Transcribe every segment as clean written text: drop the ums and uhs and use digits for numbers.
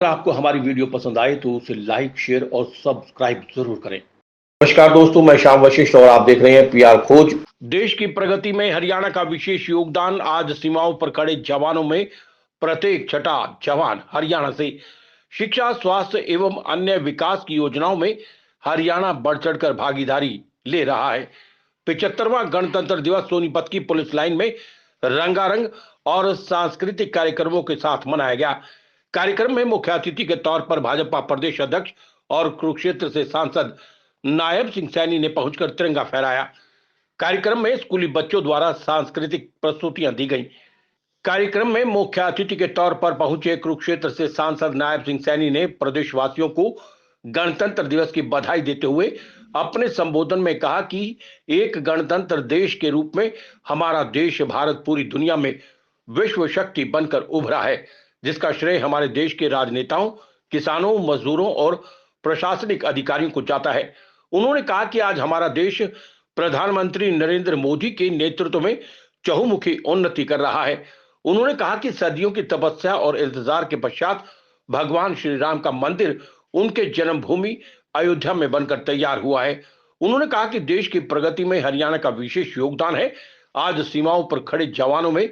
अगर आपको हमारी वीडियो पसंद आए तो उसे लाइक, शेयर और सब्सक्राइब जरूर करें। नमस्कार दोस्तों, मैं श्याम वशिष्ठ और आप देख रहे हैं पीआर खोज। देश की प्रगति में हरियाणा का विशेष योगदान। आज सीमाओं पर खड़े जवानों में प्रत्येक छठा जवान हरियाणा से। शिक्षा, स्वास्थ्य एवं अन्य विकास की योजनाओं में हरियाणा बढ़ चढ़कर भागीदारी ले रहा है। 75वां गणतंत्र दिवस सोनीपत की पुलिस लाइन में रंगारंग और सांस्कृतिक कार्यक्रमों के साथ मनाया गया। कार्यक्रम में मुख्य अतिथि के तौर पर भाजपा प्रदेश अध्यक्ष और कुरुक्षेत्र से सांसद नायब सिंह सैनी ने पहुंचकर तिरंगा फहराया। कार्यक्रम में स्कूली बच्चों द्वारा सांस्कृतिक प्रस्तुतियां दी गईं। कार्यक्रम में मुख्य अतिथि के तौर पर पहुंचे कुरुक्षेत्र से सांसद नायब सिंह सैनी ने प्रदेशवासियों को गणतंत्र दिवस की बधाई देते हुए अपने संबोधन में कहा कि एक गणतंत्र देश के रूप में हमारा देश भारत पूरी दुनिया में विश्व शक्ति बनकर उभरा है, जिसका श्रेय हमारे देश के राजनेताओं, किसानों, मजदूरों और प्रशासनिक अधिकारियों को जाता है। उन्होंने कहा कि आज हमारा देश प्रधानमंत्री नरेंद्र मोदी के नेतृत्व में चहुमुखी उन्नति कर रहा है। उन्होंने कहा कि सदियों की तपस्या और इंतजार के पश्चात भगवान श्री राम का मंदिर उनके जन्मभूमि अयोध्या में बनकर तैयार हुआ है। उन्होंने कहा कि देश की प्रगति में हरियाणा का विशेष योगदान है। आज सीमाओं पर खड़े जवानों में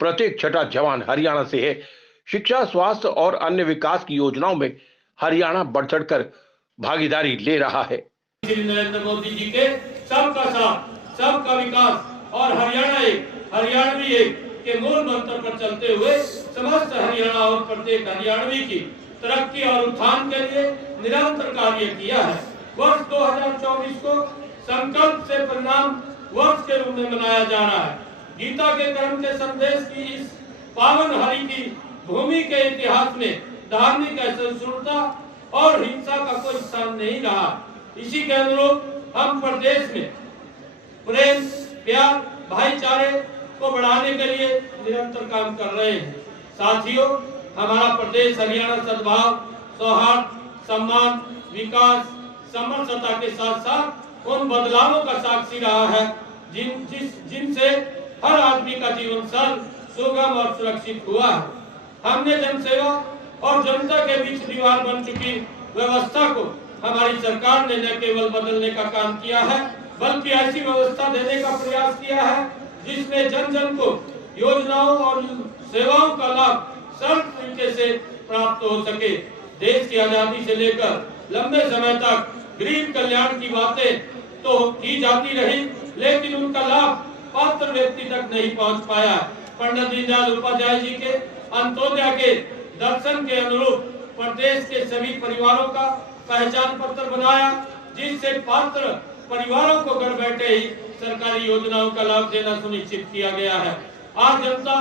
प्रत्येक छठा जवान हरियाणा से है। शिक्षा, स्वास्थ्य और अन्य विकास की योजनाओं में हरियाणा बढ़ चढ़कर भागीदारी ले रहा है। श्री नरेंद्र मोदी जी के सबका साथ, सबका विकास और हरियाणा एक, हरियाणवी एक के मूल मंत्र पर चलते हुए समस्त हरियाणा और प्रत्येक हरियाणवी की तरक्की और उत्थान के लिए निरंतर कार्य किया है। वर्ष 2024 को संकल्प से परिणाम वर्ष के रूप में मनाया जा रहा है। गीता के कर्म के संदेश की इस पावन हरि की भूमि के इतिहास में धार्मिक असहिष्णुता और हिंसा का कोई स्थान नहीं रहा। इसी के अनुरूप हम प्रदेश में प्रेम, प्यार, भाईचारे को बढ़ाने के लिए निरंतर काम कर रहे हैं। साथियों, हमारा प्रदेश हरियाणा सद्भाव, सौहार्द, सम्मान, विकास, समरसता के साथ साथ उन बदलावों का साक्षी रहा है जिनसे हर आदमी का जीवन सरल, सुगम और सुरक्षित हुआ है। हमने जनसेवा और जनता के बीच दीवार बन चुकी व्यवस्था को हमारी सरकार ने न केवल बदलने का काम किया है, बल्कि ऐसी व्यवस्था देने का प्रयास किया है जिसमें जन जन को योजनाओं और सेवाओं का लाभ सरल तरीके से प्राप्त हो सके। देश की आजादी से लेकर लंबे समय तक गरीब कल्याण की बातें तो की जाती रही, लेकिन उनका लाभ पात्र व्यक्ति तक नहीं पहुंच पाया। पंडित दीनदयाल उपाध्याय जी के अंत्योदय के दर्शन के अनुरूप प्रदेश के सभी परिवारों का पहचान पत्र बनाया, जिससे पात्र परिवारों को घर बैठे ही सरकारी योजनाओं का लाभ देना सुनिश्चित किया गया है। आज जनता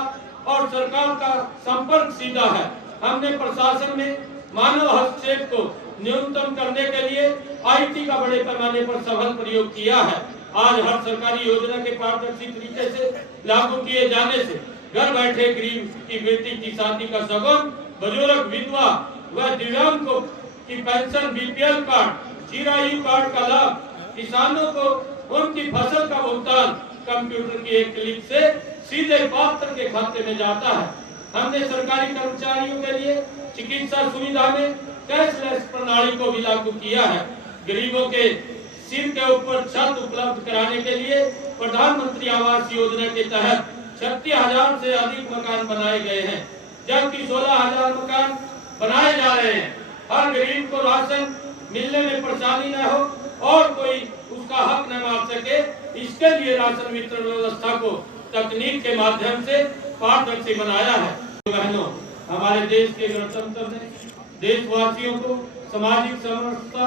और सरकार का संपर्क सीधा है। हमने प्रशासन में मानव हस्तक्षेप को न्यूनतम करने के लिए आईटी का बड़े पैमाने पर सफल प्रयोग किया है। आज हर सरकारी योजना के पारदर्शी तरीके से लागू किए जाने से घर बैठे गरीब की बेटी की शादी का सगुन, बुजुर्ग, विधवा व दिव्यांग को की pension, BPL card, Chirayu card का लाभ, किसानों को उनकी फसल का भुगतान कंप्यूटर की एक क्लिक से सीधे पात्र के खाते में जाता है। हमने सरकारी कर्मचारियों के लिए चिकित्सा सुविधा में कैशलेस प्रणाली को भी लागू किया है। गरीबों के सिर के ऊपर छत उपलब्ध कराने के लिए प्रधानमंत्री आवास योजना के तहत 36,000 से अधिक मकान बनाए गए हैं, जबकि 16,000 मकान बनाए जा रहे हैं। हर गरीब को राशन मिलने में परेशानी न हो और कोई उसका हक न मार सके, इसके लिए राशन वितरण व्यवस्था को तकनीक के माध्यम से पारदर्शी बनाया है। बहनों, हमारे देश के गणतंत्र ने देशवासियों को सामाजिक समरसता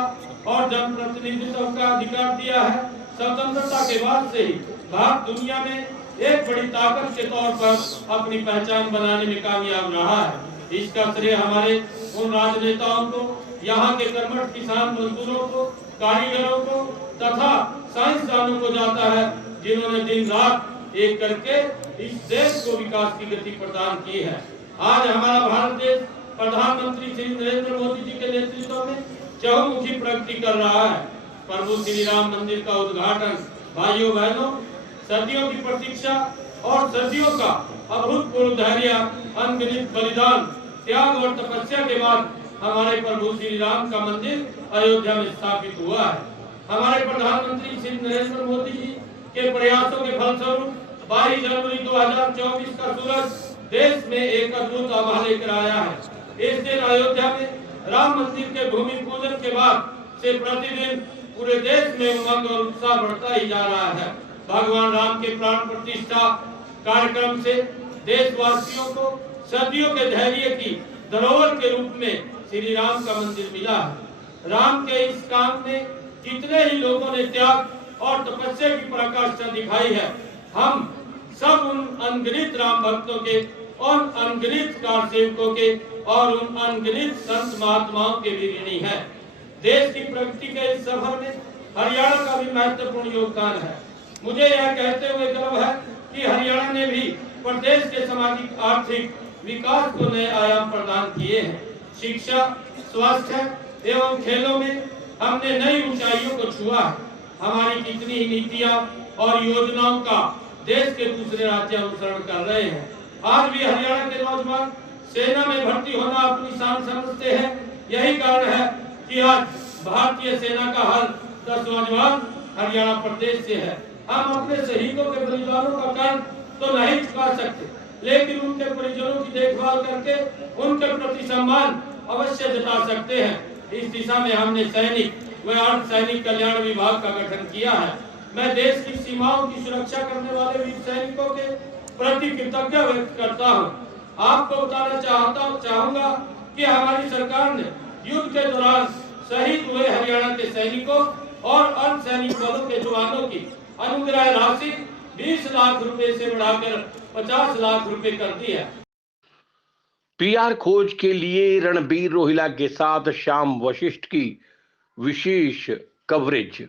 और जनप्रतिनिधित्व का अधिकार दिया है। स्वतंत्रता के बाद से ही भारत दुनिया में एक बड़ी ताकत के तौर पर अपनी पहचान बनाने में कामयाब रहा है। इसका श्रेय हमारे उन राजनेताओं को, यहाँ के कर्मठ किसान मजदूरों को, कारीगरों को तथा साइंसदानों को जाता है, जिन्होंने दिन रात एक करके इस देश को विकास की गति प्रदान की है। आज हमारा भारत देश प्रधानमंत्री श्री नरेंद्र मोदी जी के नेतृत्व में चहुमुखी प्रगति कर रहा है। प्रभु श्री राम मंदिर का उद्घाटन, भाइयों बहनों, सदियों की प्रतीक्षा और सदियों का अभूतपूर्व धैर्य, अनगिनत बलिदान, त्याग और तपस्या के बाद हमारे प्रभु श्री राम का मंदिर अयोध्या में स्थापित हुआ है। हमारे प्रधानमंत्री श्री नरेंद्र मोदी जी के प्रयासों के फलस्वरूप 22 जनवरी 2024 का सूरज देश में एक अद्भुत आभा लेकर आया है। इस दिन अयोध्या में राम मंदिर के भूमि पूजन के बाद से प्रतिदिन पूरे देश में उमंग और उत्साह बढ़ता ही जा रहा है। भगवान राम के प्राण प्रतिष्ठा कार्यक्रम से देशवासियों को सदियों के धैर्य की धरोहर के रूप में श्री राम का मंदिर मिला है। राम के इस काम में कितने ही लोगों ने त्याग और तपस्या की पराकाष्ठा दिखाई है। हम सब उन अनगिनत राम भक्तों के और अनगिनत कार सेवकों के और उन अनगिनत संत महात्माओं के भी ऋणी हैं। देश की प्रगति के इस सफर में हरियाणा का भी महत्वपूर्ण योगदान है। मुझे यह कहते हुए गर्व है कि हरियाणा ने भी प्रदेश के सामाजिक आर्थिक विकास को नए आयाम प्रदान किए हैं। शिक्षा, स्वास्थ्य एवं खेलों में हमने नई ऊंचाइयों को छुआ है। हमारी कितनी ही नीतियां और योजनाओं का देश के दूसरे राज्य अनुसरण कर रहे हैं। आज भी हरियाणा के नौजवान सेना में भर्ती होना अपनी शान समझते हैं। यही कारण है कि आज भारतीय सेना का हर 10वां जवान हरियाणा प्रदेश से है। हम अपने शहीदों के बलिदानों का कर्ज तो नहीं चुका सकते, लेकिन उनके परिजनों की देखभाल करके उनके प्रति सम्मान अवश्य जता सकते हैं। इस दिशा में हमने सैनिक व अर्ध सैनिक कल्याण विभाग का गठन किया है। मैं देश की सीमाओं की सुरक्षा करने वाले वीर सैनिकों के प्रति कृतज्ञता व्यक्त करता हूं। आपको बताना चाहूंगा कि हमारी सरकार ने युद्ध के दौरान शहीद हुए हरियाणा के सैनिकों और अर्ध सैनिक बलों के जवानों की अनुग्रह राशि 20 लाख रुपए से बढ़ाकर 50 लाख रुपए कर दी है। पीआर खोज के लिए रणबीर रोहिला के साथ श्याम वशिष्ठ की विशेष कवरेज।